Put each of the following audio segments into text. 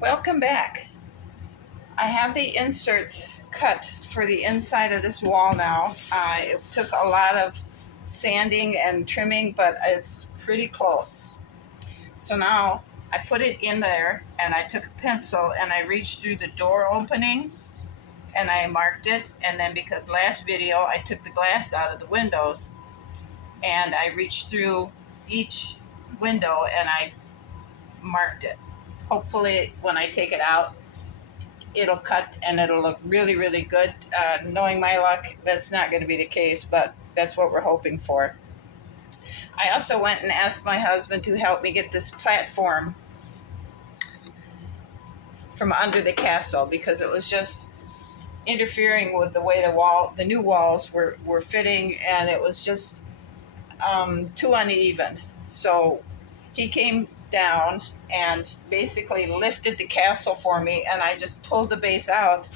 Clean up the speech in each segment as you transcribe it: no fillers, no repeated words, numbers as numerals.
Welcome back. I have the inserts cut for the inside of this wall now. It took a lot of sanding and trimming, but it's pretty close. So now I put it in there and I took a pencil and I reached through the door opening and I marked it. And then because last video I took the glass out of the windows and I reached through each window and I marked it. Hopefully when I take it out, it'll cut and it'll look really, really good. Knowing my luck, that's not going to be the case, but that's what we're hoping for. I also went and asked my husband to help me get this platform from under the castle because it was just interfering with the way the new walls were fitting, and it was just too uneven. So he came down and basically lifted the castle for me, and I just pulled the base out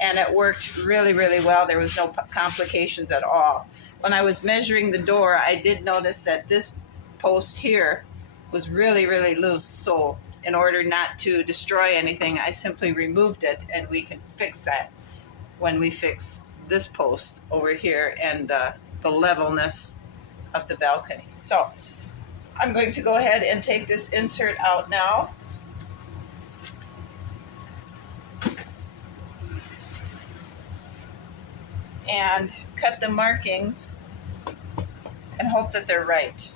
and it worked really, really well. There was no complications at all. When I was measuring the door, I did notice that this post here was really, really loose. So in order not to destroy anything, I simply removed it, and we can fix that when we fix this post over here and the levelness of the balcony. So I'm going to go ahead and take this insert out now. And cut the markings and hope that they're right.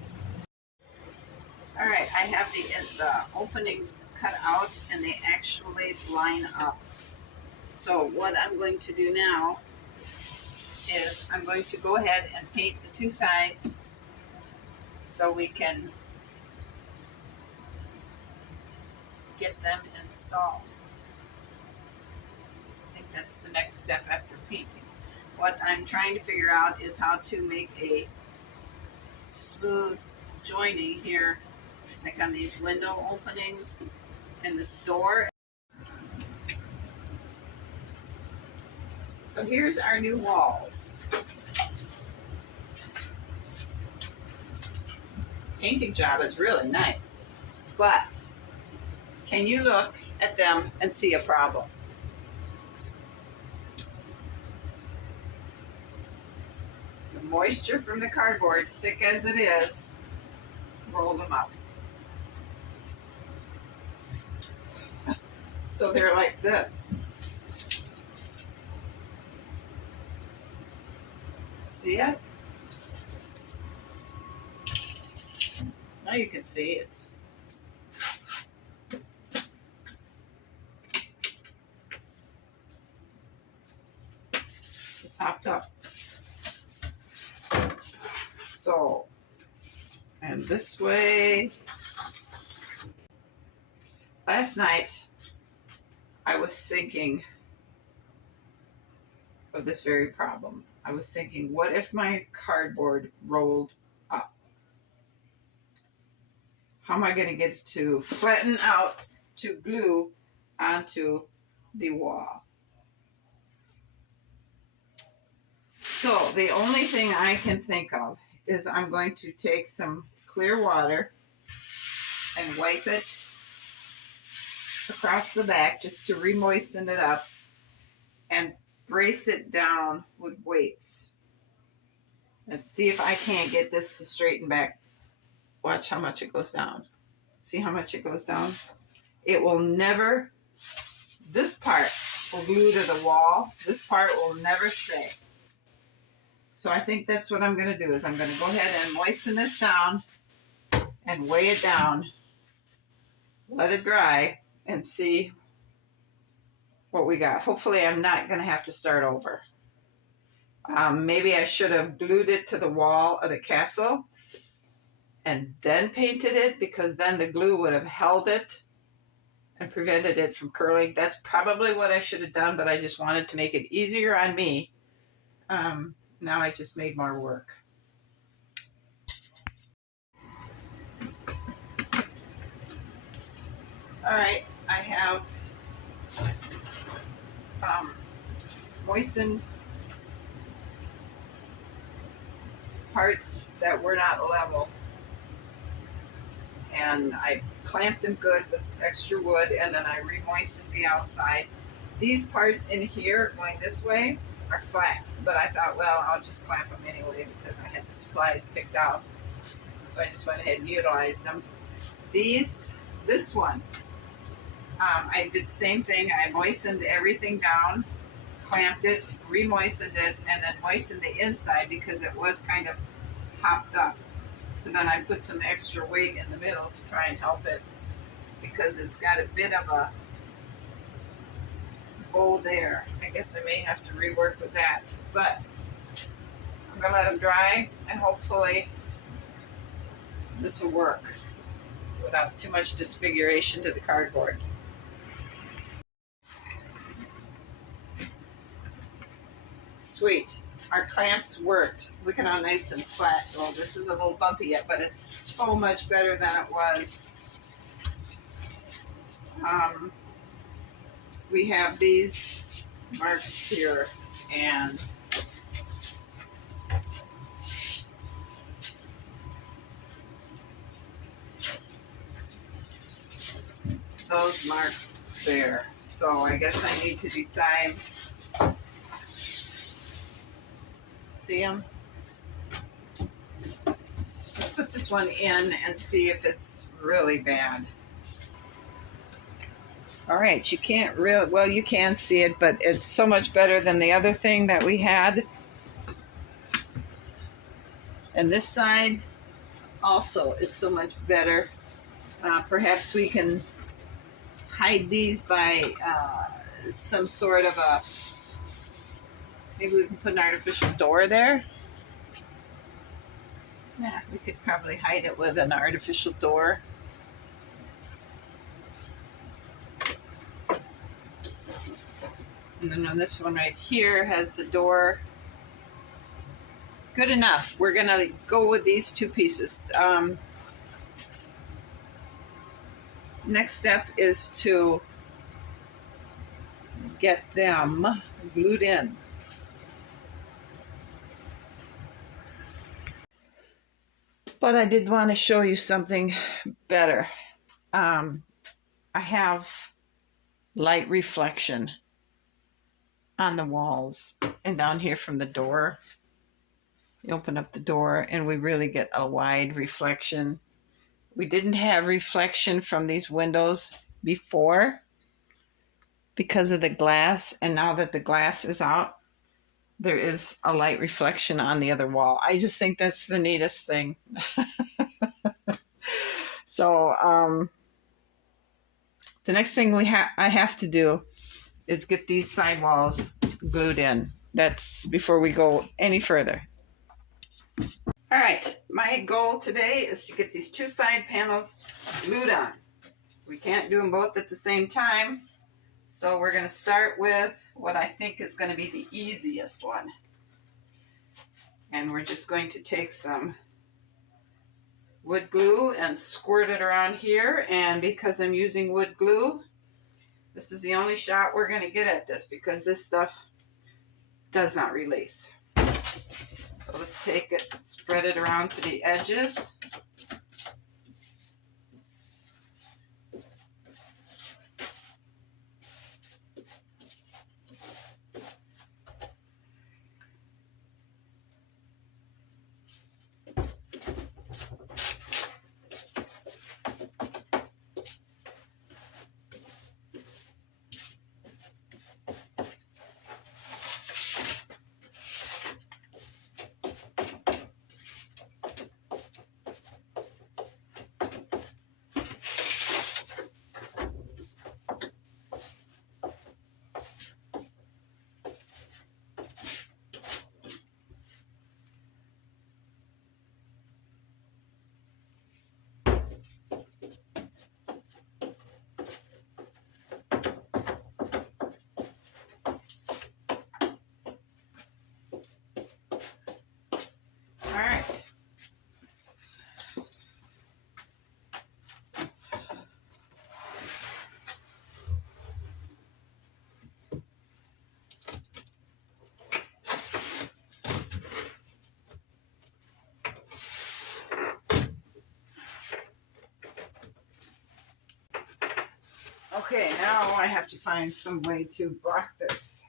All right, I have the openings cut out and they actually line up. So what I'm going to do now is I'm going to go ahead and paint the two sides so we can get them installed. I think that's the next step after painting. What I'm trying to figure out is how to make a smooth joining here, like on these window openings and this door. So here's our new walls. Painting job is really nice, but can you look at them and see a problem? The moisture from the cardboard, thick as it is, rolled them up. So they're like this. See it? Now you can see it's hopped up. So, and this way. Last night, I was thinking of this very problem. I was thinking, what if my cardboard rolled up? How am I going to get it to flatten out to glue onto the wall? So the only thing I can think of is I'm going to take some clear water and wipe it across the back just to re-moisten it up and brace it down with weights. Let's see if I can't get this to straighten back. Watch how much it goes down. See how much it goes down? It will never, this part will glue to the wall. This part will never stay. So I think that's what I'm going to do is I'm going to go ahead and moisten this down and weigh it down. Let it dry and see what we got. Hopefully I'm not going to have to start over. Maybe I should have glued it to the wall of the castle and then painted it, because then the glue would have held it and prevented it from curling. That's probably what I should have done, but I just wanted to make it easier on me. Now I just made more work. All right, I have moistened parts that were not level, and I clamped them good with extra wood, and then I remoistened the outside. These parts in here going this way are flat, but I thought, well, I'll just clamp them anyway because I had the supplies picked out. So I just went ahead and utilized them. This one, I did the same thing. I moistened everything down, clamped it, re-moistened it, and then moistened the inside because it was kind of hopped up. So then I put some extra weight in the middle to try and help it because it's got a bit of a bow there. I guess I may have to rework with that, but I'm gonna let them dry and hopefully this will work without too much disfiguration to the cardboard. Sweet. Our clamps worked. Look at how nice and flat. Well, this is a little bumpy yet, but it's so much better than it was. We have these marks here, and those marks there. So I guess I need to decide. See them? Let's put this one in and see if it's really bad. All right, you can't really, well, you can see it, but it's so much better than the other thing that we had. And this side also is so much better. Perhaps we can hide these by some sort of a, maybe we can put an artificial door there. Yeah, we could probably hide it with an artificial door. And then on this one right here has the door. Good enough. We're gonna go with these two pieces. Next step is to get them glued in. But I did want to show you something better. I have light reflection on the walls and down here from the door. You open up the door and we really get a wide reflection. We didn't have reflection from these windows before because of the glass, and now that the glass is out, there is a light reflection on the other wall. I just think that's the neatest thing. So the next thing I have to do is get these side walls glued in. That's before we go any further. All right, my goal today is to get these two side panels glued on. We can't do them both at the same time, so we're going to start with what I think is going to be the easiest one. And we're just going to take some wood glue and squirt it around here. And because I'm using wood glue, this is the only shot we're going to get at this because this stuff does not release. So let's take it, spread it around to the edges. Okay, now I have to find some way to block this.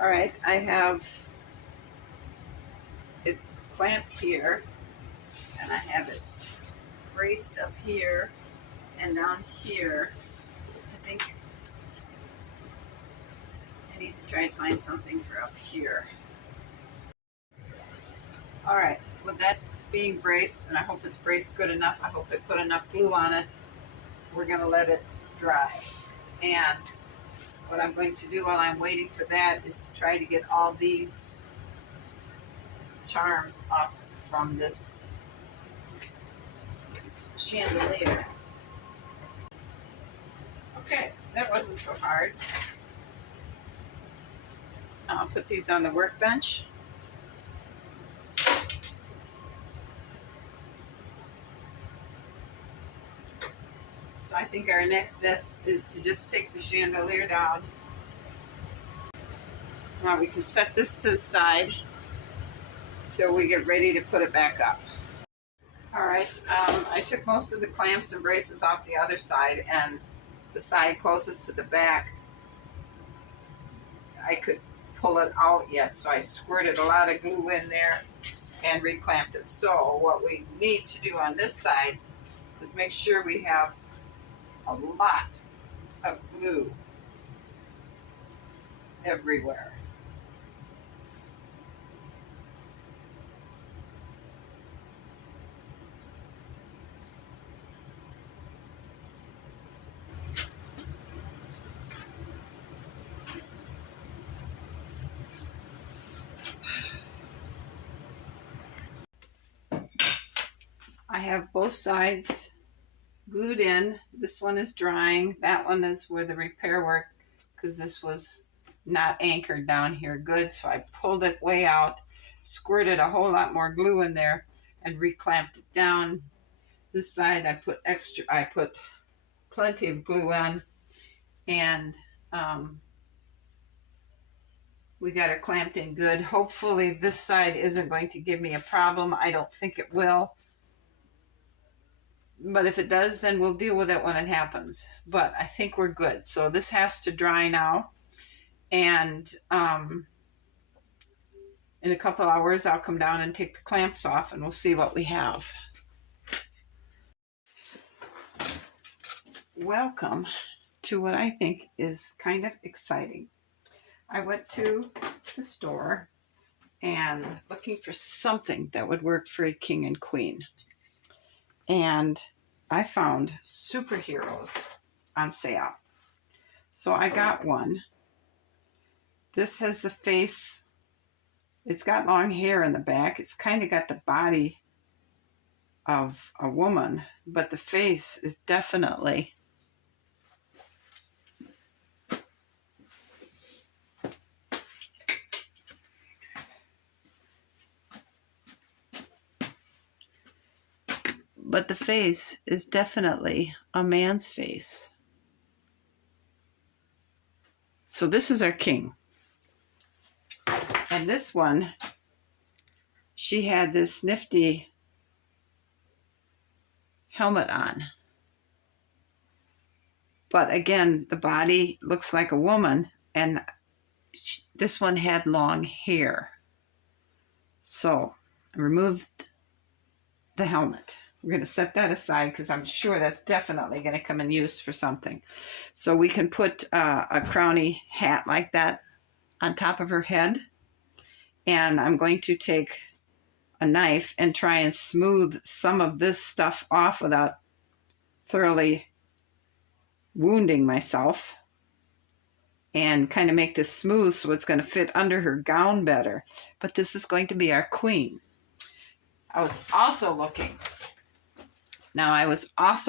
All right, I have it clamped here, and I have it braced up here and down here. I think I need to try and find something for up here. All right, with that being braced, and I hope it's braced good enough, I hope I put enough glue on it, we're gonna let it dry. And what I'm going to do while I'm waiting for that is to try to get all these charms off from this chandelier. Okay, that wasn't so hard. I'll put these on the workbench. So I think our next best is to just take the chandelier down. Now we can set this to the side till we get ready to put it back up. All right, I took most of the clamps and braces off the other side, and the side closest to the back, I could pull it out yet, so I squirted a lot of glue in there and reclamped it. So what we need to do on this side is make sure we have a lot of glue everywhere. I have both sides glued in. This one is drying. That one is where the repair work, because this was not anchored down here good. So I pulled it way out, squirted a whole lot more glue in there, and reclamped it down. This side I put plenty of glue on, and we got it clamped in good. Hopefully this side isn't going to give me a problem. I don't think it will. But if it does, then we'll deal with it when it happens. But I think we're good. So this has to dry now. And in a couple hours, I'll come down and take the clamps off, and we'll see what we have. Welcome to what I think is kind of exciting. I went to the store and looking for something that would work for a king and queen. And I found superheroes on sale. So I got one. This has the face. It's got long hair in the back. It's kind of got the body of a woman, but the face is definitely a man's face. So this is our king. And this one, she had this nifty helmet on. But again, the body looks like a woman, and this one had long hair. So I removed the helmet. We're going to set that aside because I'm sure that's definitely going to come in use for something. So we can put a crowny hat like that on top of her head. And I'm going to take a knife and try and smooth some of this stuff off without thoroughly wounding myself, and kind of make this smooth so it's going to fit under her gown better. But this is going to be our queen. I was also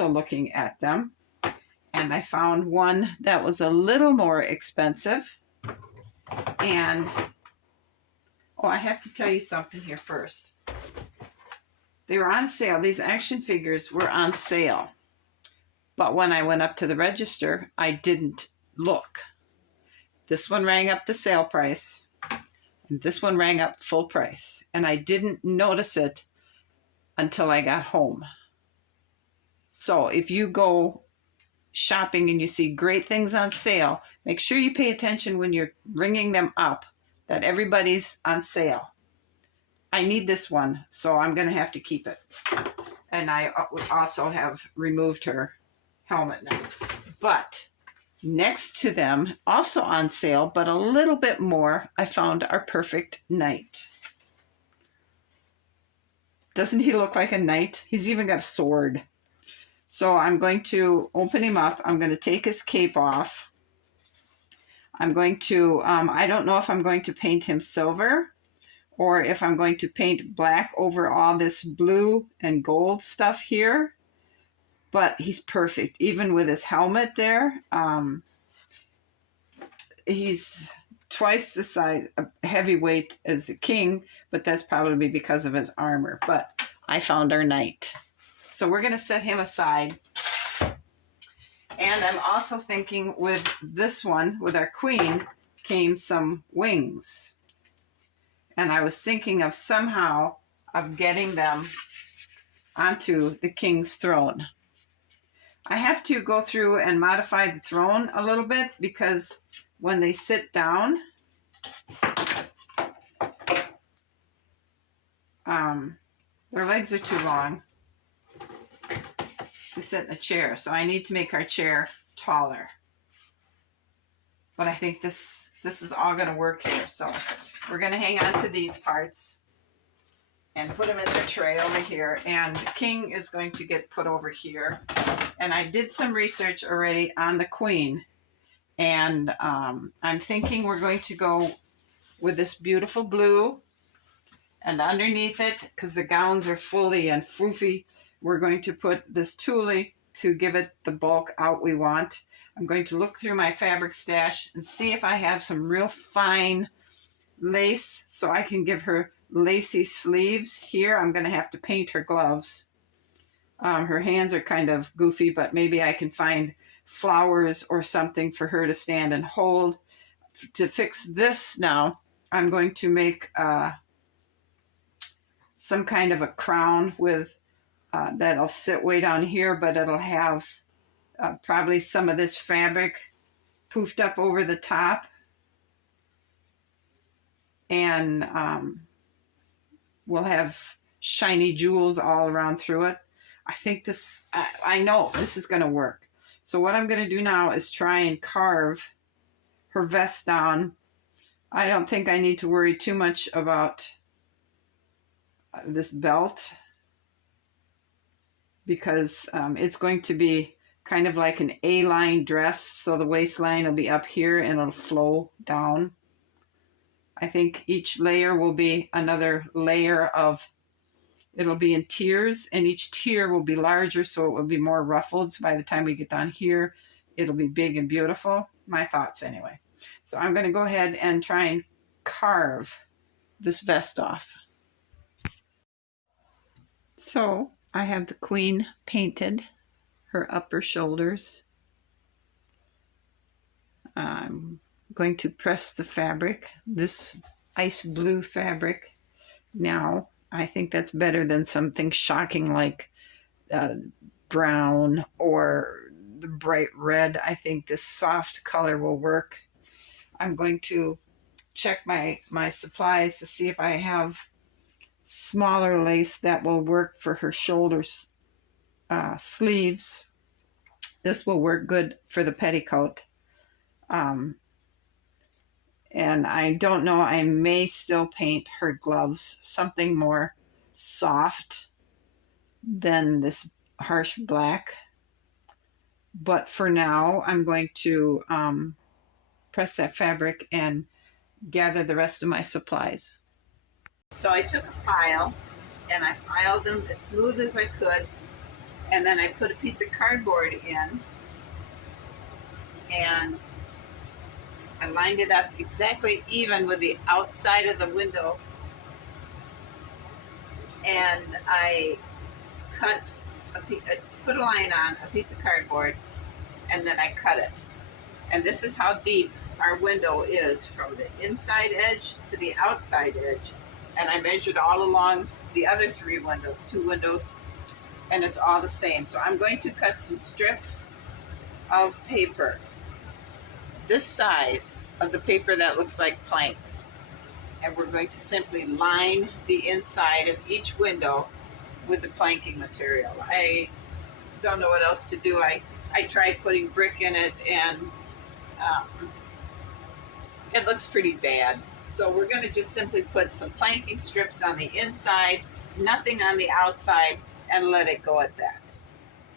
looking at them, and I found one that was a little more expensive. And oh, I have to tell you something here first. They were on sale. These action figures were on sale. But when I went up to the register, I didn't look. This one rang up the sale price, and this one rang up full price. And I didn't notice it until I got home. So if you go shopping and you see great things on sale, make sure you pay attention when you're ringing them up that everybody's on sale. I need this one, so I'm going to have to keep it. And I also have removed her helmet now. But next to them, also on sale, but a little bit more, I found our perfect knight. Doesn't he look like a knight? He's even got a sword. So I'm going to open him up. I'm going to take his cape off. I'm going to, I don't know if I'm going to paint him silver or if I'm going to paint black over all this blue and gold stuff here. But he's perfect, even with his helmet there. He's twice the size, heavyweight as the king, but that's probably because of his armor. But I found our knight. So we're going to set him aside. And I'm also thinking with this one, with our queen, came some wings. And I was thinking of somehow of getting them onto the king's throne. I have to go through and modify the throne a little bit because when they sit down, their legs are too long to sit in a chair. So I need to make our chair taller. But I think this is all going to work here. So we're going to hang on to these parts and put them in the tray over here. And the king is going to get put over here. And I did some research already on the queen. And I'm thinking we're going to go with this beautiful blue. And underneath it, because the gowns are fully and foofy, we're going to put this tulle to give it the bulk out we want. I'm going to look through my fabric stash and see if I have some real fine lace so I can give her lacy sleeves. Here I'm going to have to paint her gloves. Her hands are kind of goofy, but maybe I can find flowers or something for her to stand and hold. To fix this now, I'm going to make some kind of a crown with that'll sit way down here, but it'll have probably some of this fabric poofed up over the top. And we'll have shiny jewels all around through it. I think this, I know this is going to work. So what I'm going to do now is try and carve her vest down. I don't think I need to worry too much about this belt because it's going to be kind of like an A-line dress. So the waistline will be up here and it'll flow down. I think each layer will be another layer of, it'll be in tiers, and each tier will be larger, so it will be more ruffled. So by the time we get down here, it'll be big and beautiful. My thoughts anyway. So I'm going to go ahead and try and carve this vest off. So I have the queen painted, her upper shoulders. I'm going to press the fabric. This ice blue fabric now. I think that's better than something shocking like brown or the bright red. I think this soft color will work. I'm going to check my supplies to see if I have smaller lace that will work for her shoulders sleeves. This will work good for the petticoat. And I don't know, I may still paint her gloves something more soft than this harsh black. But for now, I'm going to press that fabric and gather the rest of my supplies. So I took a file and I filed them as smooth as I could, and then I put a piece of cardboard in and I lined it up exactly even with the outside of the window, and I put a line on a piece of cardboard, and then I cut it. And this is how deep our window is from the inside edge to the outside edge. And I measured all along the other two windows, and it's all the same. So I'm going to cut some strips of paper, this size of the paper that looks like planks. And we're going to simply line the inside of each window with the planking material. I don't know what else to do. I tried putting brick in it, and it looks pretty bad. So we're going to just simply put some planking strips on the inside, nothing on the outside, and let it go at that.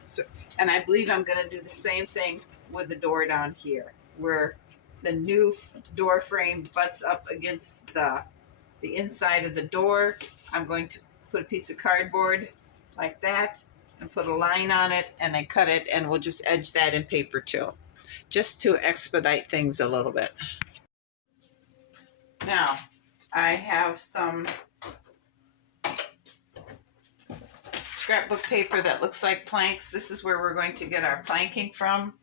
So, and I believe I'm going to do the same thing with the door down here, where the new door frame butts up against the inside of the door. I'm going to put a piece of cardboard like that and put a line on it and then cut it, and we'll just edge that in paper too, just to expedite things a little bit. Now, I have some scrapbook paper that looks like planks. This is where we're going to get our planking from.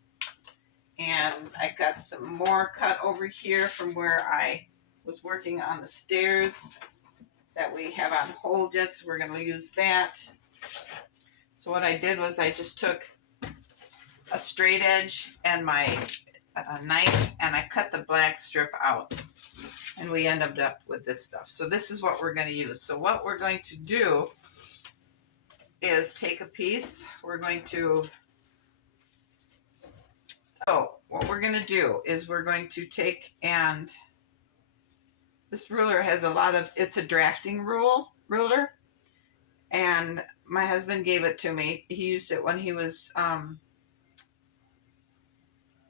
And I got some more cut over here from where I was working on the stairs that we have on hold yet, so we're going to use that. So what I did was I just took a straight edge and my knife, and I cut the black strip out, and we ended up with this stuff. So this is what we're going to use. So what we're going to do is take a piece. We're going to take, and this ruler has a lot of, it's a drafting ruler, and my husband gave it to me. He used it when he was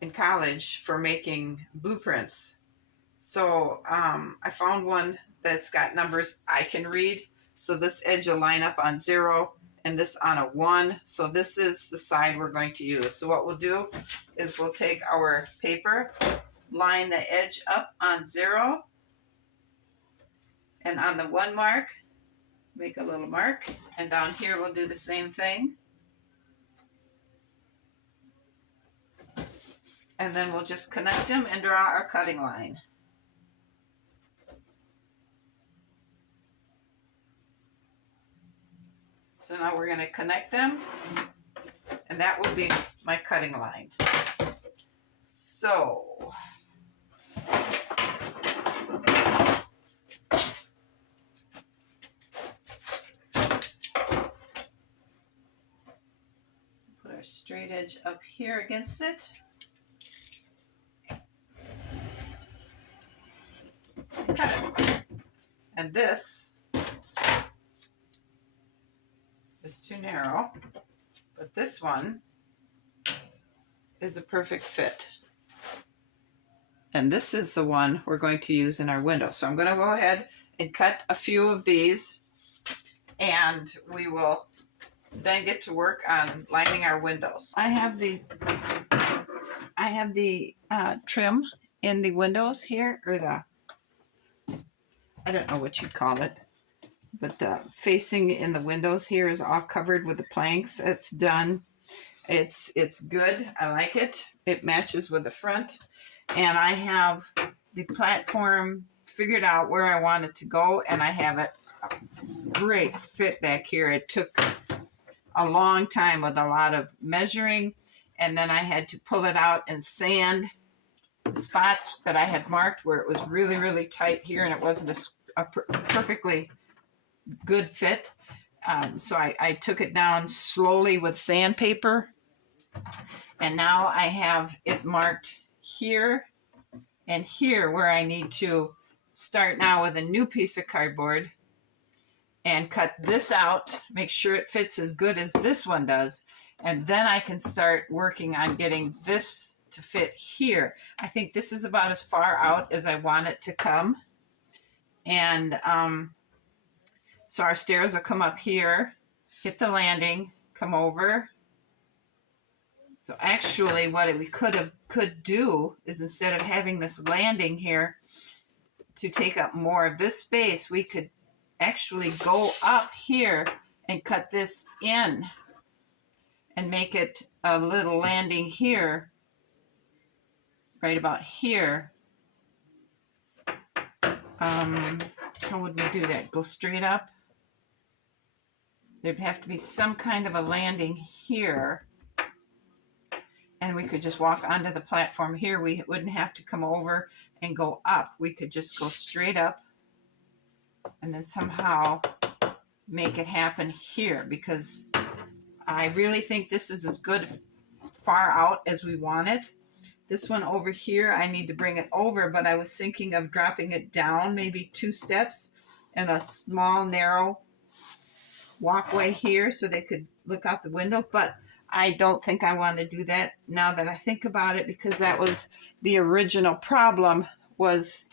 in college for making blueprints. So I found one that's got numbers I can read. So this edge will line up on 0 and this on a 1. So this is the side we're going to use. So what we'll do is we'll take our paper, line the edge up on 0, and on the 1 mark, make a little mark, and down here we'll do the same thing. And then we'll just connect them and draw our cutting line. So now we're going to connect them, and that will be my cutting line. So put our straight edge up here against it. Cut it. And this is too narrow, but this one is a perfect fit. And this is the one we're going to use in our window. So I'm going to go ahead and cut a few of these, and we will then get to work on lining our windows. I have the trim in the windows here, or the, I don't know what you'd call it, but the facing in the windows here is all covered with the planks. It's done. It's good. I like it. It matches with the front. And I have the platform figured out where I want it to go, and I have a great fit back here. It took a long time with a lot of measuring, and then I had to pull it out and sand the spots that I had marked where it was really, really tight here, and it wasn't a perfectly good fit. So I took it down slowly with sandpaper, and now I have it marked here and here where I need to start now with a new piece of cardboard and cut this out, make sure it fits as good as this one does, and then I can start working on getting this to fit here. I think this is about as far out as I want it to come, and so our stairs will come up here, hit the landing, come over. So actually what we could do is, instead of having this landing here to take up more of this space, we could actually go up here and cut this in and make it a little landing here, right about here. How would we do that? Go straight up? There'd have to be some kind of a landing here, and we could just walk onto the platform here. We wouldn't have to come over and go up. We could just go straight up and then somehow make it happen here, because I really think this is as good far out as we want it. This one over here, I need to bring it over, but I was thinking of dropping it down maybe 2 steps and a small narrow walkway here so they could look out the window, but I don't think I want to do that now that I think about it, because that was the original problem, was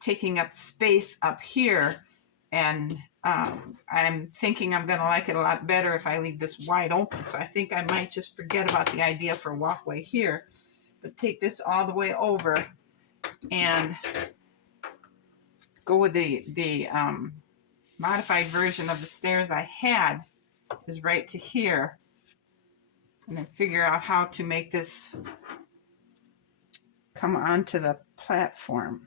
taking up space up here, and I'm thinking I'm going to like it a lot better if I leave this wide open. So I think I might just forget about the idea for a walkway here, but take this all the way over and go with the modified version of the stairs I had, is right to here, and then figure out how to make this come onto the platform.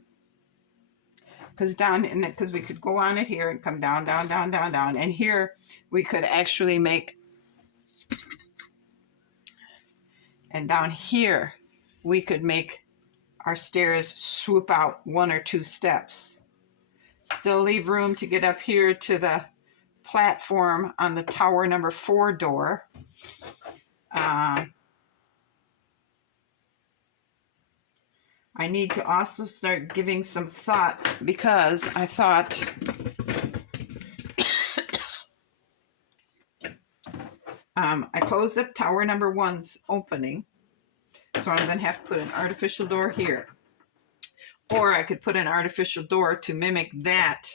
Because we could go on it here and come down, down, down, down, down. And here we could actually make, and down here we could make our stairs swoop out 1 or 2 steps. Still leave room to get up here to the platform on the tower number 4 door. I need to also start giving some thought, because I thought I closed up tower number 1's opening, so I'm going to have to put an artificial door here. Or I could put an artificial door to mimic that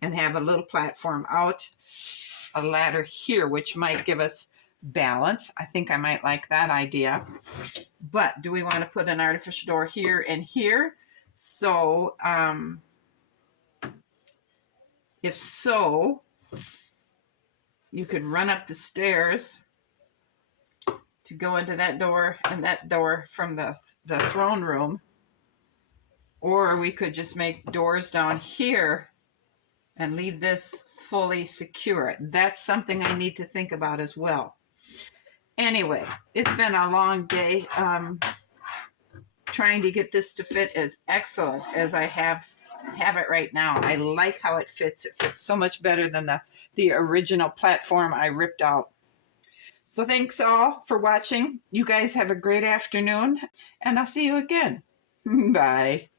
and have a little platform out, a ladder here, which might give us balance. I think I might like that idea. But do we want to put an artificial door here and here? So, if so, you could run up the stairs to go into that door and that door from the throne room. Or we could just make doors down here and leave this fully secure. That's something I need to think about as well. Anyway, it's been a long day. Trying to get this to fit as excellent as I have it right now. I like how it fits. It fits so much better than the original platform I ripped out. So thanks all for watching. You guys have a great afternoon, and I'll see you again. Bye.